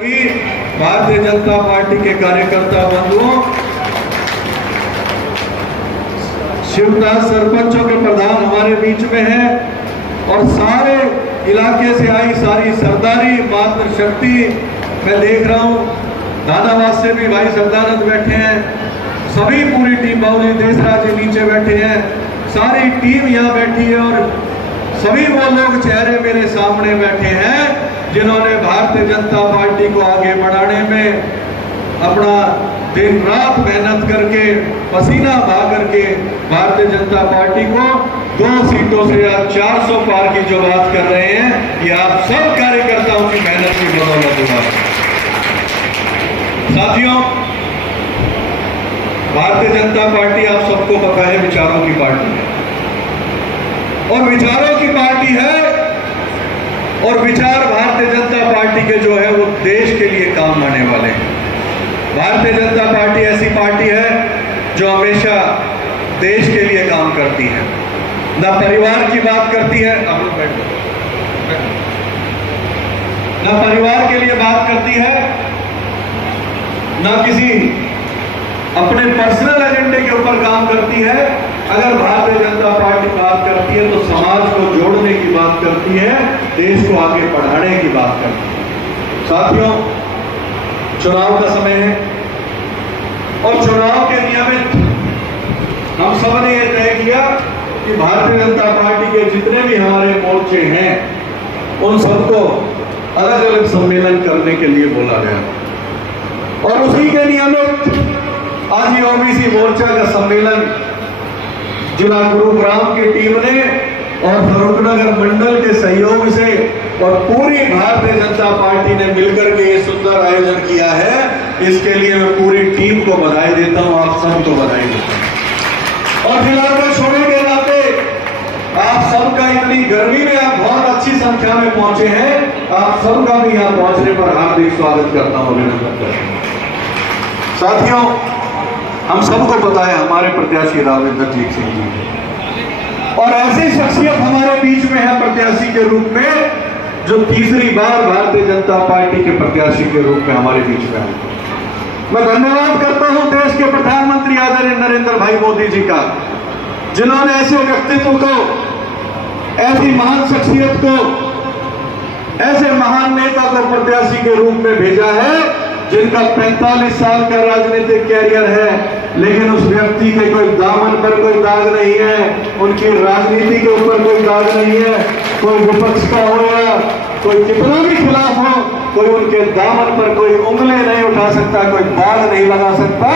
Bharatiya Janata party के कार्यकर्ता बंधुओं, शिवदास सरपंचों के प्रधान हमारे बीच में है और सारे इलाके से आई सारी सरदारी मातृ शक्ति मैं देख रहा हूँ। दानावास से भी भाई सरदारत बैठे हैं, सभी पूरी टीम बाबूजी देशराज जी नीचे बैठे हैं, सारी टीम यहाँ बैठी है और सभी वो लोग चेहरे मेरे सामने बैठे हैं जिन्होंने भारतीय जनता पार्टी को आगे बढ़ाने में अपना दिन रात मेहनत करके पसीना बहा करके भारतीय जनता पार्टी को 2 सीटों से या 400 पार की जो बात कर रहे हैं, ये आप सब कार्यकर्ताओं की मेहनत की बदौलत हुआ। साथियों, भारतीय जनता पार्टी आप सबको पता है विचारों की पार्टी है और विचारों की पार्टी है और विचार भारतीय जनता पार्टी के जो है वो देश के लिए काम आने वाले हैं। भारतीय जनता पार्टी ऐसी पार्टी है जो हमेशा देश के लिए काम करती है, ना परिवार की बात करती है, ना परिवार के लिए बात करती है, ना किसी अपने पर्सनल एजेंडे के ऊपर काम करती है। अगर भारतीय जनता पार्टी बात करती है तो समाज को जोड़ने की बात करती है, देश को आगे बढ़ाने की बात करती है। साथियों, चुनाव का समय है और चुनाव के नियमित हम सब ने यह तय किया कि भारतीय जनता पार्टी के जितने भी हमारे मोर्चे हैं उन सबको अलग अलग सम्मेलन करने के लिए बोला गया और उसी के नियमित आज ही ओबीसी मोर्चा का सम्मेलन जिला गुरुग्राम की टीम ने और फरूखनगर मंडल के सहयोग से और पूरी भारतीय जनता पार्टी ने मिलकर के ये सुंदर आयोजन किया है। इसके लिए मैं पूरी टीम को बधाई देता हूं, आप सबको बधाई देता हूं। और फिलहाल मैं छोड़ने के नाते आप सबका इतनी गर्मी में आप बहुत अच्छी संख्या में पहुंचे हैं, आप सबका भी यहाँ पहुंचने पर हार्दिक स्वागत करता हूं, अभिनंदन करता हूं। साथियों, हम सबको पता है हमारे प्रत्याशी राव इंद्रजीत सिंह जी और ऐसी शख्सियत हमारे बीच में है प्रत्याशी के रूप में जो तीसरी बार भारतीय जनता पार्टी के प्रत्याशी के रूप में हमारे बीच में है। मैं धन्यवाद करता हूं देश के प्रधानमंत्री आदरणीय नरेंद्र भाई मोदी जी का, जिन्होंने ऐसे व्यक्तित्व को, ऐसी महान शख्सियत को, ऐसे महान नेता को प्रत्याशी के रूप में भेजा है जिनका 45 साल का राजनीतिक कैरियर है, लेकिन उस व्यक्ति के कोई दामन पर कोई दाग नहीं है, उनकी राजनीति के ऊपर कोई दाग नहीं है। कोई विपक्ष का हो या कोई कितना भी खिलाफ हो, कोई उनके दामन पर कोई उंगली नहीं उठा सकता, कोई दाग नहीं लगा सकता।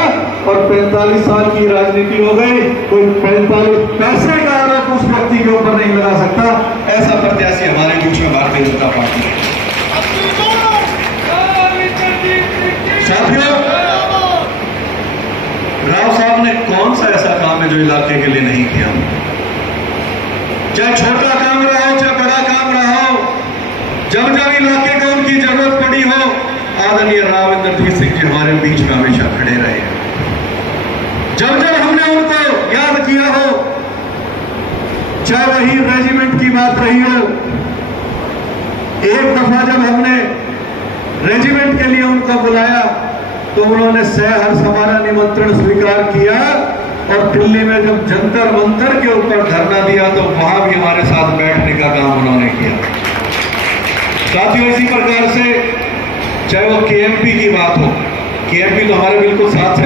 और 45 साल की राजनीति हो गई, कोई 45 पैसे का आरोप उस व्यक्ति के ऊपर नहीं लगा सकता। ऐसा प्रत्याशी हमारे बीच में भारतीय जनता पार्टी है। साथियों, राव साहब ने कौन सा ऐसा काम है जो इलाके के लिए नहीं किया? चाहे छोटा काम रहा हो, चाहे बड़ा काम रहा हो, जब जब इलाके को उनकी जरूरत पड़ी हो, आदरणीय राव इंद्रजीत सिंह जी हमारे बीच में हमेशा खड़े रहे हैं। जब जब हमने उनको याद किया हो, चाहे वही रेजिमेंट की बात रही हो, एक दफा जब हमने रेजिमेंट के लिए उनको बुलाया तो उन्होंने सहर्ष हमारा निमंत्रण स्वीकार किया और दिल्ली में जब जंतर मंतर के ऊपर धरना दिया तो वहां भी हमारे साथ बैठने का काम उन्होंने किया। साथियों, इसी प्रकार से चाहे वो केएमपी की बात हो, केएमपी तो हमारे बिल्कुल साथ